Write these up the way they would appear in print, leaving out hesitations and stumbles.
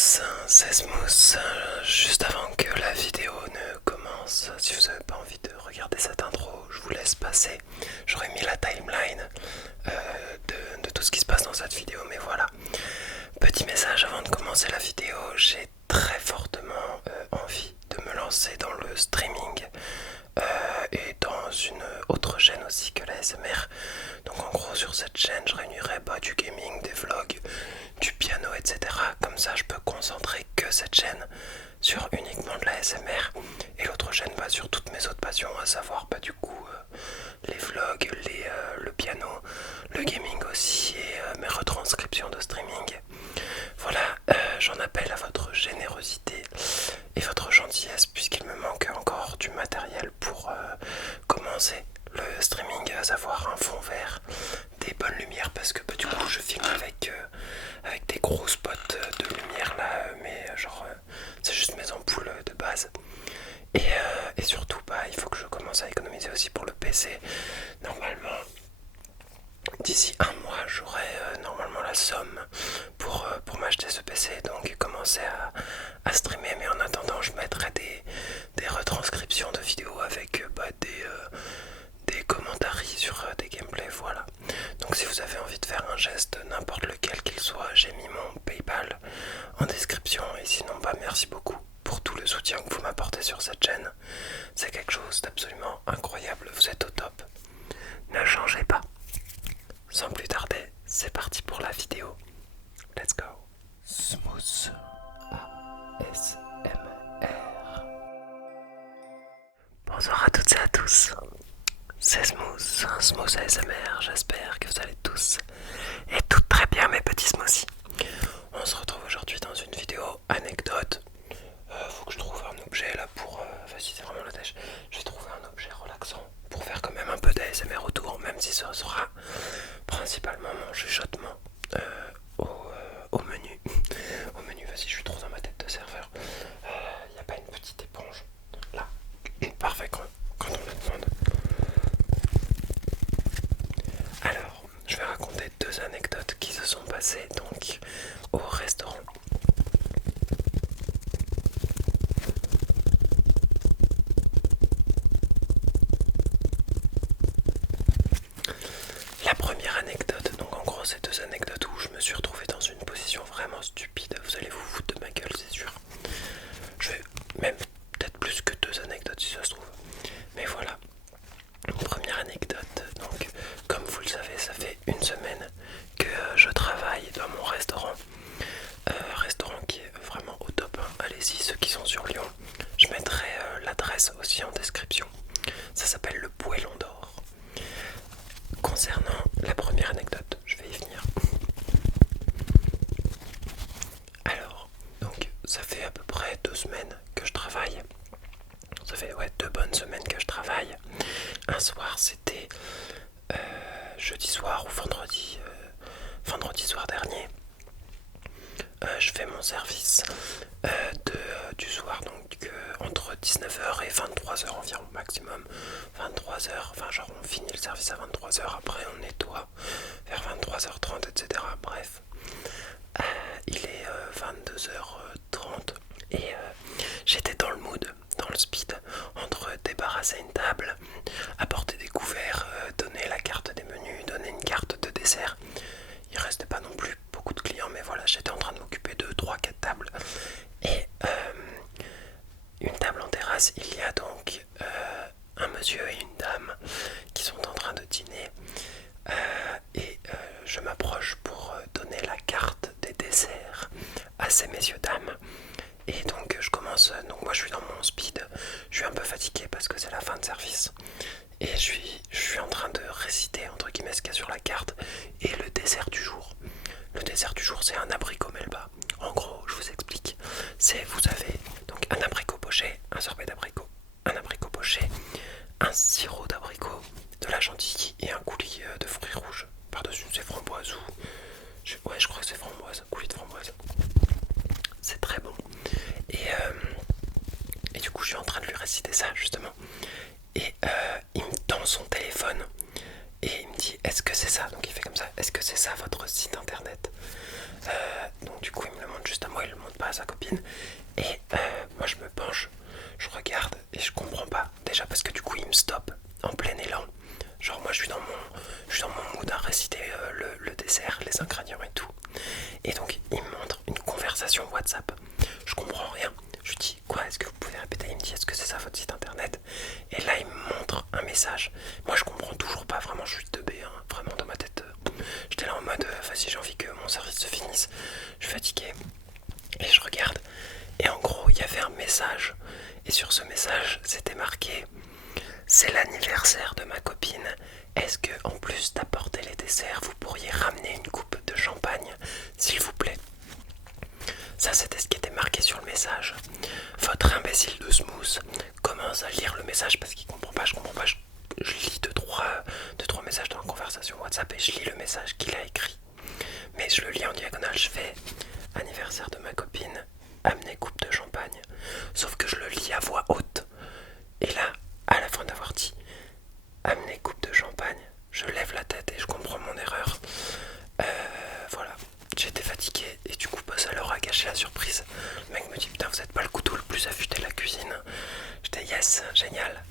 c'est Smooth. Juste avant que la vidéo ne commence, si vous n'avez pas envie de regarder cette intro, je vous laisse passer. J'aurais mis la timeline de tout ce qui se passe dans cette vidéo, mais voilà. Petit message avant de commencer la vidéo, j'ai très fortement envie de me lancer dans le streaming et dans une autre chaîne aussi que la SMR. Donc en gros sur cette chaîne je réunirai du gaming, des vlogs, du piano, etc. Comme ça je peux concentrer que cette chaîne sur uniquement de la SMR et l'autre chaîne sur toutes mes autres passions, à savoir les vlogs, le piano, le gaming aussi et mes retranscriptions de streaming. Voilà, j'en appelle à votre générosité et votre gentillesse puisqu'il me manque encore du matériel pour commencer le streaming, à savoir un fond vert, des bonnes lumières parce que du coup je filme avec des gros spots de lumière là, mais c'est juste mes ampoules de base. Et surtout il faut que je commence à économiser aussi pour le PC. Normalement d'ici un mois j'aurai normalement la somme pour m'acheter ce PC, donc commencer à streamer, mais en attendant je mettrai des retranscriptions de vidéos avec des commentaires sur des gameplays, voilà. Donc si vous avez envie de faire un geste, n'importe lequel qu'il soit, j'ai mis mon PayPal en description, et sinon merci beaucoup pour tout le soutien que vous m'apportez sur cette chaîne. C'est quelque chose d'absolument incroyable, vous êtes au top. Ne changez pas. Sans plus tarder, c'est parti pour la vidéo. Let's go. Smooth ASMR. Bonsoir à toutes et à tous. C'est Smooth ASMR. J'espère que vous allez tous et toutes très bien, mes petits smoothies. On se retrouve aujourd'hui dans une vidéo anecdote. Faut que je trouve un objet là pour... Vas-y, c'est vraiment la tâche. Je vais trouver un objet relaxant pour faire quand même un peu d'ASMR autour, même si ce sera principalement mon chuchotement au menu. Au menu, vas-y, je suis trop dans ma tête de serveur. Y a pas une petite éponge là? Parfait quand on le demande. Alors, je vais raconter deux anecdotes qui se sont passées donc au restaurant. La première anecdote, donc en gros c'est deux anecdotes où je me suis retrouvé dans une position vraiment stupide. Vous allez vous foutre de ma gueule, c'est sûr. Je vais même peut-être plus que deux anecdotes si ça se trouve. Mais voilà. Première anecdote, donc comme vous le savez, ça fait une semaine que je travaille dans mon restaurant. Restaurant qui est vraiment au top, hein. Allez-y ceux qui sont sur Lyon. Je mettrai l'adresse aussi en description. Ça s'appelle le Poêlon d'Or. Concernant la première anecdote, je vais y venir. Alors, donc ça fait à peu près 2 semaines que je travaille. Ça fait 2 bonnes semaines que je travaille. Un soir c'était jeudi soir ou vendredi soir dernier. Je fais mon service du soir, donc entre 19h et 23h environ maximum. 23h, on finit le service à 23h, après on nettoie vers 23h30, etc. Bref, il est 22h30 et j'étais dans le mood, dans le speed, entre débarrasser une table, apporter des couverts, donner la carte des menus, donner une carte de dessert. Il restait pas non plus beaucoup de clients, mais voilà, j'étais en train de m'occuper de 3, 4 tables. Et une table en terrasse, il y a donc un monsieur et une dame qui sont en train de dîner. Je m'approche pour donner la carte des desserts à ces messieurs dames. Et donc je commence, donc moi je suis dans mon speed, je suis un peu fatigué parce que c'est la fin de service. Et je suis en train de réciter entre guillemets ce qu'il y a sur la carte et le dessert du jour. Le dessert du jour c'est un abricot melba. En gros, je vous explique. Vous avez donc un abricot poché, un sorbet d'abricot, un abricot poché, un sirop d'abricot, de la chantilly et un coulis de fruits rouges. Par-dessus, c'est framboise ou... je crois que c'est framboise, coulis de framboise. C'est très bon. Et du coup, je suis en train de lui réciter ça, justement. Et il me tend son téléphone et il me dit est-ce que c'est ça? Donc il fait comme ça, est-ce que c'est ça votre site internet? Donc du coup il me le montre juste à moi, il le montre pas cuisine. Et moi je me penche, je regarde et je comprends pas. Déjà parce que du coup il me stoppe en plein élan. Genre moi je suis dans mon mood à réciter le dessert, les ingrédients et tout. Et donc il me montre une conversation WhatsApp. Je comprends rien. Je lui dis quoi, est-ce que vous pouvez répéter? Il me dit est-ce que c'est ça votre site internet? Et là il me montre un message. Moi je comprends toujours pas, vraiment je suis teubé, hein, vraiment dans ma tête. J'étais là en mode vas-y j'ai envie que mon service se finisse. Je suis fatigué. Et je regarde. Et en gros il y avait un message. Et sur ce message c'était marqué: c'est l'anniversaire de ma copine. Est-ce que, en plus d'apporter les desserts, vous pourriez ramener une coupe de champagne, s'il vous plaît? Ça, c'était ce qui était marqué sur le message. Votre imbécile de smooth commence à lire le message parce qu'il comprend pas, je comprends pas. Je lis deux, trois messages dans la conversation WhatsApp et je lis le message qu'il a écrit. Mais je le lis en diagonale, je fais anniversaire de ma copine, amener coupe de champagne. Sauf que je le lis à voix haute. Et là, à la fin d'avoir dit amener coupe de champagne, je lève la tête et je comprends mon erreur. Voilà, j'étais fatigué et du coup ça leur a gâché la surprise. Le mec me dit putain vous êtes pas le couteau le plus affûté de la cuisine. J'étais yes, génial.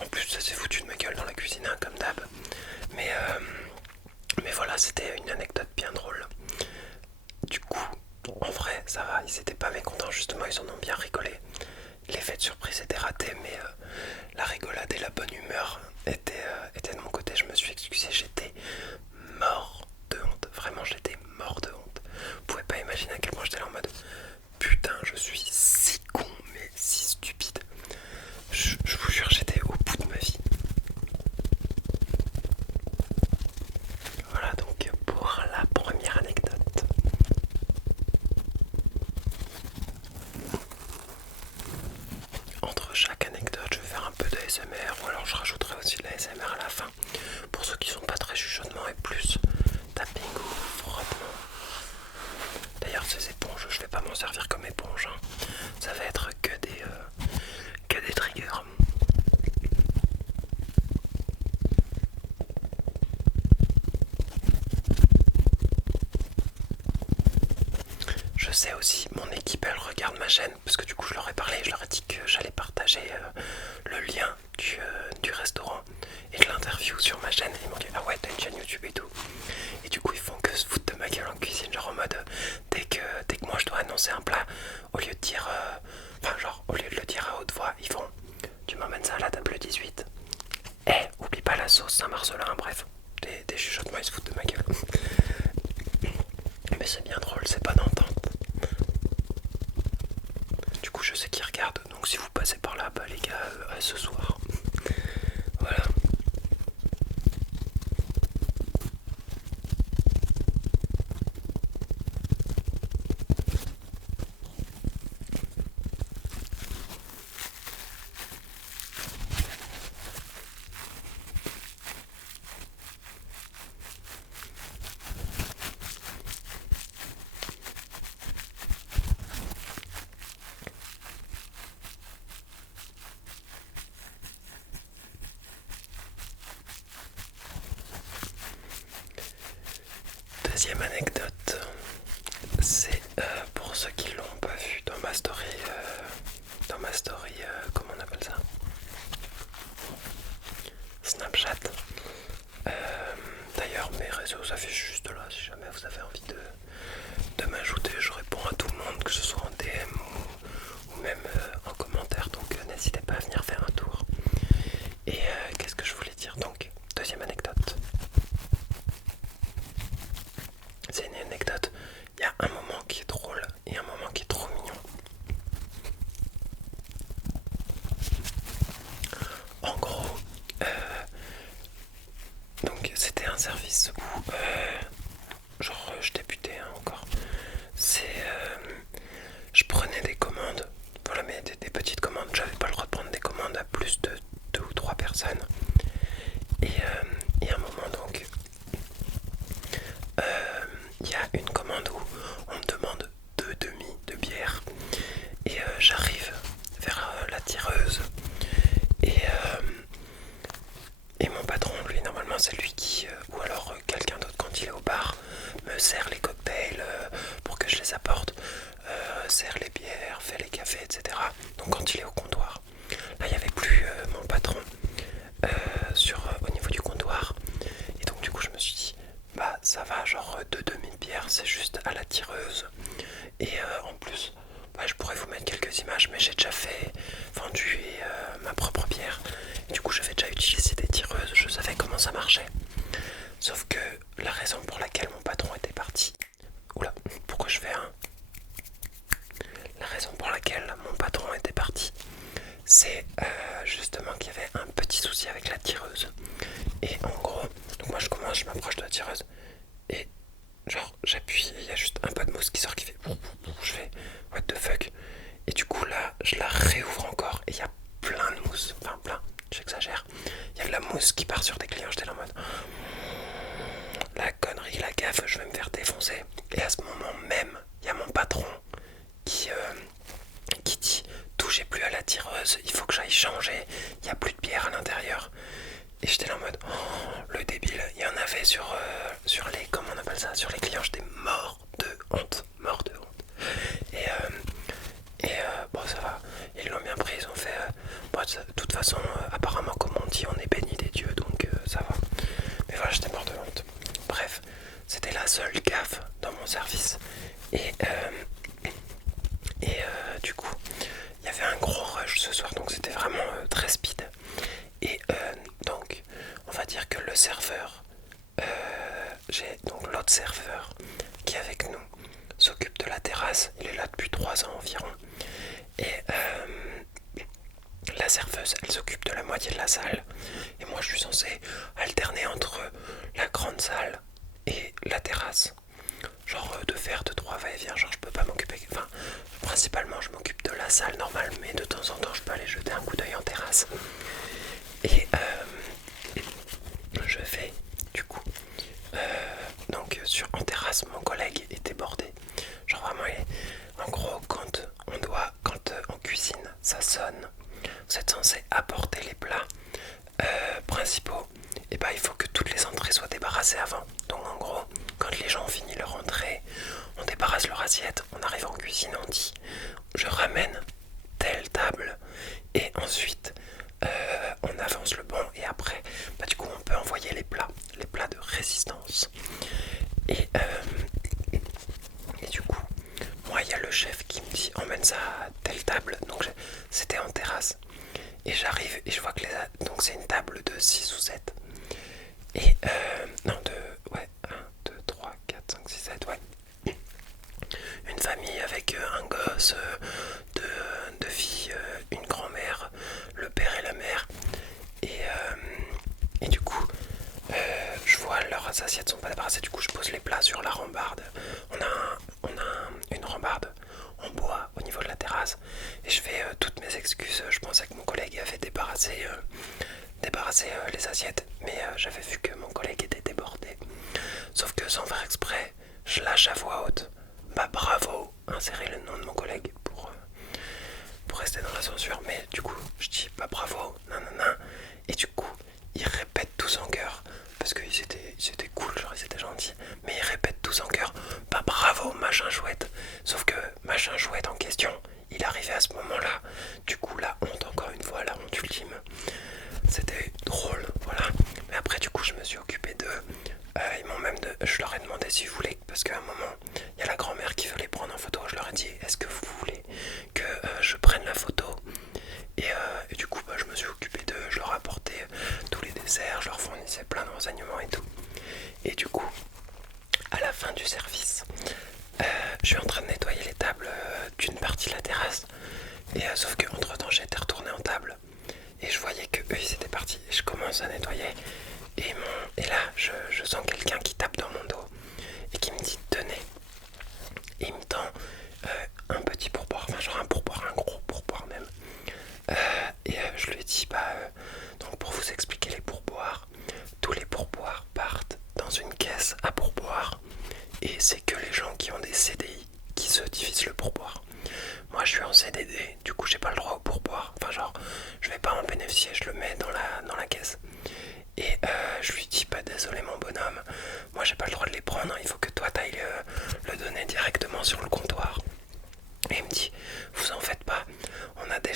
En plus ça s'est foutu de ma gueule dans la cuisine hein, comme d'hab. Mais voilà, c'était une anecdote bien drôle. Du coup, en vrai ça va, ils étaient pas mécontents, justement ils en ont bien rigolé. L'effet de surprise était raté, mais la rigolade et la bonne humeur étaient de mon côté. Je me suis excusé, j'étais mort de honte. Vraiment, j'étais mort de honte. Vous pouvez pas imaginer à quel point j'étais là en mode putain, je suis si con, mais si stupide. Je vous jure, j'étais au bout de ma vie. Voilà donc pour la première anecdote. Entre chaque anecdote, je vais faire un peu de ASMR ou alors je rajouterai aussi de la ASMR à la fin. Pour ceux qui sont pas très chuchotements et plus tapping ou frottement. D'ailleurs, ces éponges, je vais pas m'en servir comme éponge. Hein. Ça va être que des triggers. Je sais aussi, mon équipe elle regarde ma chaîne parce que du coup je leur ai parlé, je leur ai dit que j'allais partager le lien du restaurant et de l'interview sur ma chaîne. Ils m'ont dit ah ouais t'as une chaîne YouTube et tout. Et du coup ils font que se foutre de ma gueule en cuisine, genre en mode dès que moi je dois annoncer un plat, au lieu de dire au lieu de le dire à haute voix, ils font tu m'emmènes ça à la table 18. Eh oublie pas la sauce Saint-Marcelin, bref, des chuchotements, ils se foutent de ma gueule. Mais c'est bien drôle, c'est pas d'entente. Du coup je sais qu'ils regardent, donc si vous passez par là, bah les gars, à ce soir. Voilà. Deuxième anecdote, c'est pour ceux qui l'ont pas vu dans ma story, comment on appelle ça? Snapchat. D'ailleurs mes réseaux s'affichent juste là, si jamais vous avez envie de m'ajouter, je réponds à tout le monde, que ce soit en DM ou même en commentaire, donc n'hésitez pas à venir faire un tour. Et qu'est-ce que je voulais dire donc? Deuxième anecdote. C'est une sert les bières, fait les cafés, etc. Donc quand il est au comptoir, là il n'y avait plus mon patron au niveau du comptoir. Et donc du coup je me suis dit, bah ça va, genre de demi de bière, c'est juste à la tireuse. Et en plus, bah, je pourrais vous mettre quelques images, mais j'ai déjà vendu ma propre bière. Et du coup j'avais déjà utilisé des tireuses, je savais comment ça marchait. Sauf que la raison pour laquelle mon patron était parti... Oula, pourquoi je fais un... La raison pour laquelle mon patron était parti, c'est justement qu'il y avait un petit souci avec la tireuse. Et en gros, donc moi je m'approche de la tireuse et genre j'appuie, il y a juste un peu de mousse qui sort qui fait... Je fais what the fuck. Et du coup là, je la réouvre encore et il y a plein de mousse, enfin plein, j'exagère. Il y a de la mousse qui part sur des clients, j'étais là en mode... La connerie, la gaffe, je vais me faire défoncer. Et à ce moment même, il y a mon patron qui dit touchez plus à la tireuse, il faut que j'aille changer, il n'y a plus de bière à l'intérieur. Et j'étais là en mode le débile, il y en avait sur les, comment on appelle ça, sur les clients, j'étais mort de honte. Bon ça va, ils l'ont bien pris, ils ont fait bon, de toute façon apparemment comme on dit on est béni des dieux donc ça va. Mais voilà, j'étais mort de honte. Bref, c'était la seule gaffe dans mon service. Et du coup, il y avait un gros rush ce soir, donc c'était vraiment très speed. Et donc, on va dire que le serveur, j'ai donc l'autre serveur qui est avec nous, s'occupe de la terrasse. Il est là depuis 3 ans environ. Et la serveuse, elle s'occupe de la moitié de la salle. Et moi, je suis censé alterner entre la grande salle et la terrasse. Genre de faire 2-3 va-et-vient, genre je peux pas m'occuper... Enfin, principalement je m'occupe de la salle normale, mais de temps en temps je peux aller jeter un coup d'œil en terrasse. Et je fais du coup... donc en terrasse, mon collègue est débordé. Genre vraiment, en gros, quand en cuisine, ça sonne, vous êtes censé apporter les plats principaux. Et bah il faut que toutes les entrées soient débarrassées avant. Donc en gros, quand les gens ont fini leur entrée, on débarrasse leur assiette, on arrive en cuisine, on dit je ramène telle table et ensuite on avance le bon et après bah du coup on peut envoyer les plats de résistance. Et du coup moi il y a le chef qui me dit emmène ça à telle table, donc c'était en terrasse et j'arrive et je vois que donc c'est une table de 6 ou 7 et non de ouais 1, 2, 3, 4, 5, 6, 7 ouais. Une famille avec un gosse, deux filles, une grand-mère, le père et la mère. Et du coup, je vois leurs assiettes sont pas débarrassées. Du coup, je pose les plats sur la rambarde. On a une rambarde en bois au niveau de la terrasse. Et je fais toutes mes excuses. Je pensais que mon collègue avait débarrassé les assiettes. Mais j'avais vu que mon collègue était débordé. Sauf que sans faire exprès, je lâche à voix haute. Bah bravo, insérer le nom de mon collègue pour rester dans la censure. Mais du coup, je dis bah bravo, nanana. Et du coup, ils répètent tous en chœur. Parce qu'ils étaient cool, genre ils étaient gentils. Mais ils répètent tous en chœur, bah bravo, machin chouette. Sauf que machin chouette en question, il arrivait à ce moment-là. Du coup, la honte, encore une fois, la honte ultime. C'était drôle, voilà. Mais après, du coup, je me suis occupé d'eux. Je leur ai demandé s'ils voulaient, parce qu'à un moment, il y a la grand-mère qui veut les prendre en photo. Je leur ai dit, est-ce que vous voulez que je prenne la photo et du coup, bah, je me suis occupé d'eux. Je leur apportais tous les desserts, je leur fournissais plein de renseignements et tout. Et du coup, à la fin du service, je suis en train de nettoyer les tables d'une partie de la terrasse. Et sauf que entre temps, j'étais retourné en table. Et je voyais que eux ils étaient partis et je commence à nettoyer et là je sens quelqu'un qui tape dans mon dos et qui me dit tenez, et il me tend un petit pourboire, enfin genre un pourboire, un gros pourboire même, je lui dis donc pour vous expliquer les pourboires, tous les pourboires partent dans une caisse à pourboire et c'est que les gens qui ont des CDI qui se divisent le pourboire. Moi je suis en CDD, du coup j'ai pas le droit au pourboire, enfin genre je vais pas en bénéficier, je le mets dans la caisse. Et je lui dis désolé mon bonhomme, moi j'ai pas le droit de les prendre, il faut que toi t'ailles le donner directement sur le comptoir. Et il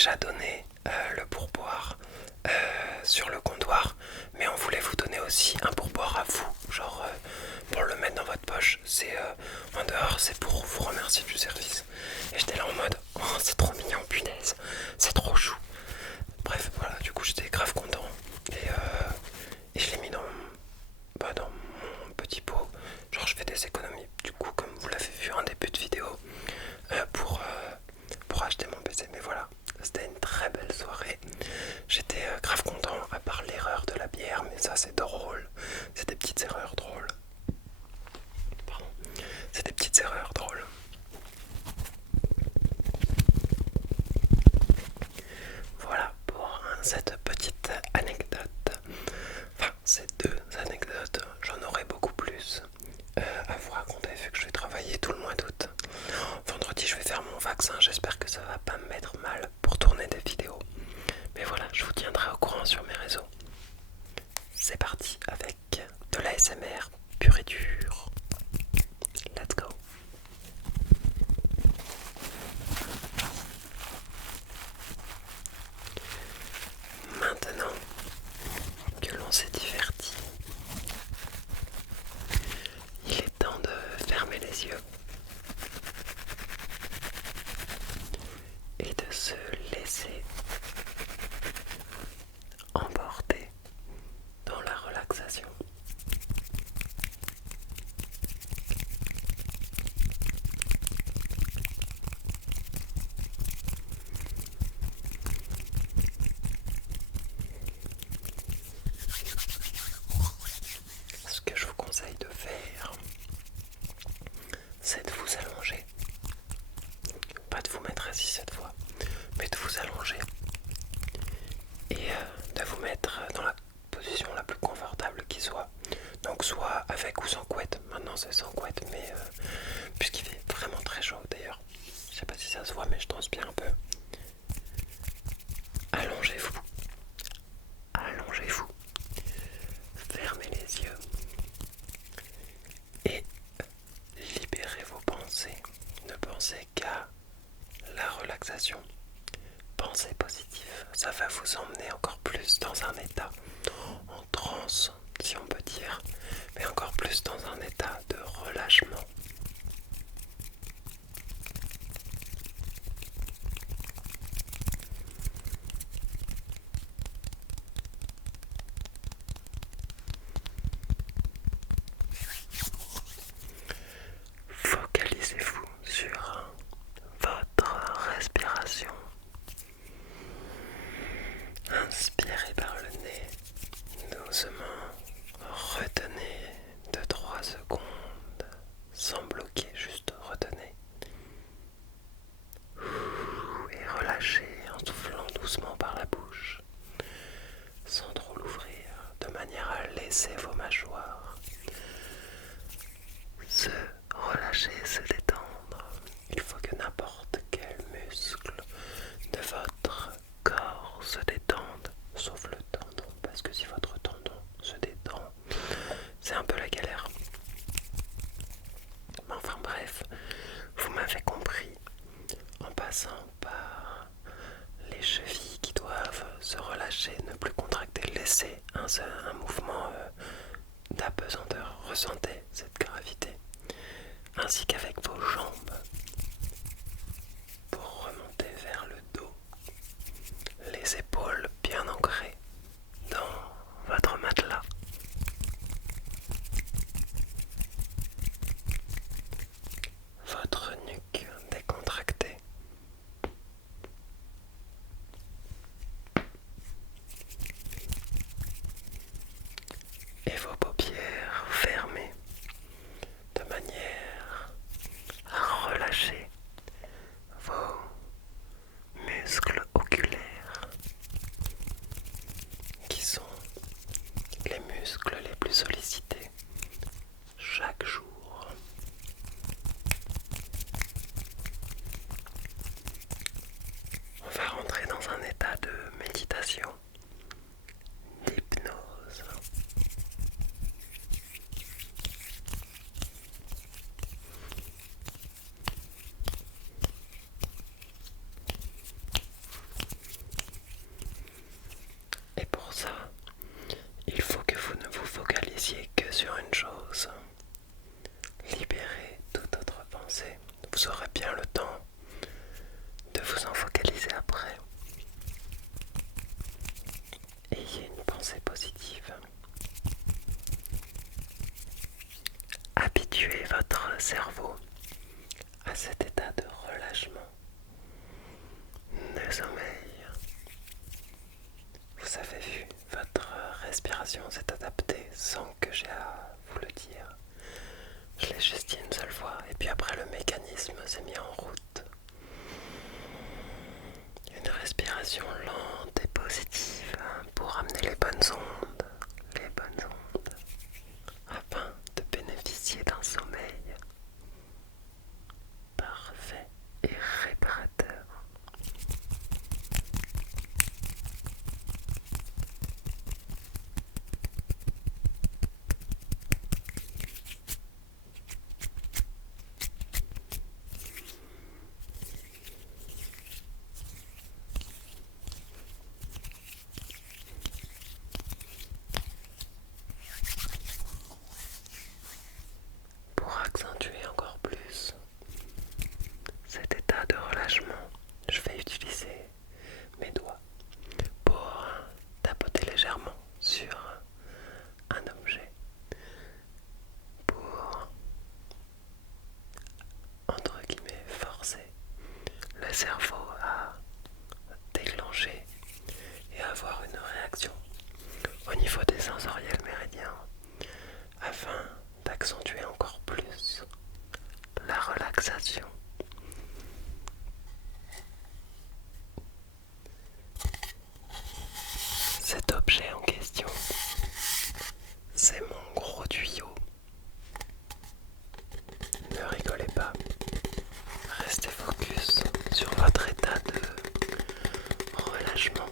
déjà donné le pourboire sur le comptoir, mais on voulait vous donner aussi un pourboire à vous, genre pour le mettre dans votre poche. C'est en dehors, c'est pour vous remercier du service. Et j'étais là en mode, oh c'est trop mignon, punaise, c'est trop chou. Bref, voilà, du coup j'étais grave content et je l'ai mis dans mon petit pot. Genre je fais des économies, du coup comme vous l'avez vu en début de vidéo, pour acheter mon PC. Mais voilà, c'était une très belle soirée. J'étais grave content, à part l'erreur de la bière, mais ça c'est drôle. C'est des petites erreurs drôles. Pardon. C'est des petites erreurs drôles. Voilà pour cette petite anecdote. Enfin, ces deux anecdotes, j'en aurai beaucoup plus à vous raconter vu que je vais travailler tout le mois d'août. Vendredi, je vais faire mon vaccin. J'espère que ça va pas me mettre mal pour tourner des vidéos. Mais voilà, je vous tiendrai au courant sur mes réseaux. C'est parti avec de l'ASMR pur et dur. Let's go. Maintenant que l'on s'est diverti, il est temps de fermer les yeux et de se laisser emporter dans la relaxation. Ce que je vous conseille de faire, c'est de vous allonger. Pas de vous mettre assis cette fois, mais de vous allonger. Et de vous mettre dans la position la plus confortable qui soit. Donc soit avec ou sans couette. Maintenant c'est sans couette, mais puisqu'il fait vraiment très chaud d'ailleurs. Je sais pas si ça se voit, mais je transpire un peu. Allongez-vous. Allongez-vous. Fermez les yeux. Et libérez vos pensées. Ne pensez qu'à la relaxation. Pensez positif. Ça va vous emmener encore plus dans un état en transe, si on peut dire, mais encore plus dans un état de relâchement. Focalisez-vous sur votre respiration. Inspirez par le nez, doucement, retenez de 3 secondes, sans bloquer, juste retenez. Et relâchez en soufflant doucement par la bouche, sans trop l'ouvrir, de manière à laisser vos mâchoires se relâcher, se détendre. Il faut que n'importe quel muscle de votre corps se détende, sauf le tendon, parce que si votre tendon se détend, c'est un peu la galère. Mais enfin bref, vous m'avez compris, en passant par les chevilles qui doivent se relâcher, ne plus contracter, laisser un mouvement d'apesanteur, ressentez cette gravité, ainsi qu'avec vos jambes, pour remonter vers le dos, les épaules bien ancrées dans votre matelas. Votre nuque décontractée. Et vos paupières fermées de manière à relâcher relâchement, je vais utiliser mes doigts pour tapoter légèrement sur un objet pour, entre guillemets, forcer le cerveau à déclencher et avoir une réaction au niveau des sensoriels méridiens afin d'accentuer encore plus la relaxation. Cet objet en question, c'est mon gros tuyau. Ne rigolez pas, restez focus sur votre état de relâchement.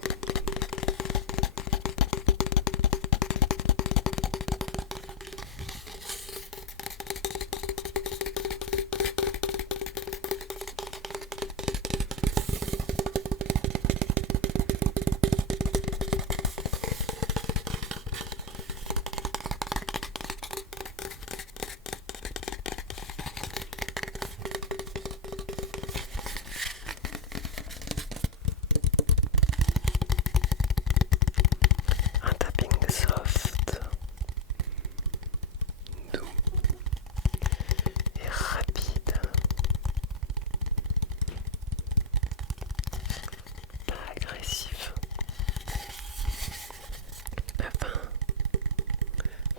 Un tapping soft, doux et rapide, pas agressif, afin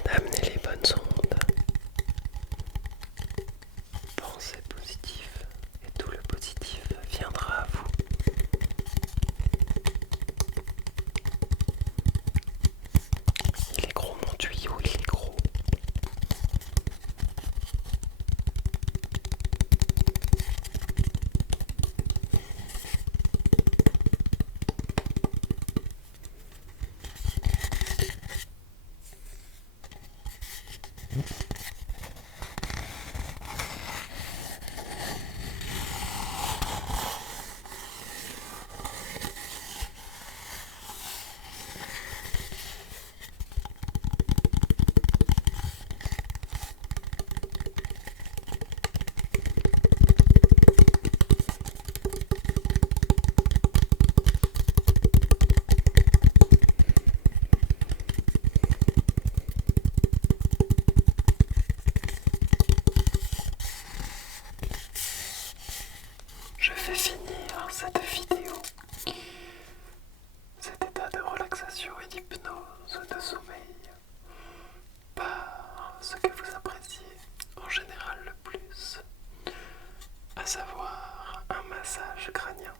d'amener les bonnes ondes. Pensez positif et tout le positif viendra à vous. Il est gros mon tuyau, il est gros. Je vais finir cette vidéo, cet état de relaxation et d'hypnose, de sommeil, par ce que vous appréciez en général le plus, à savoir un massage crânien.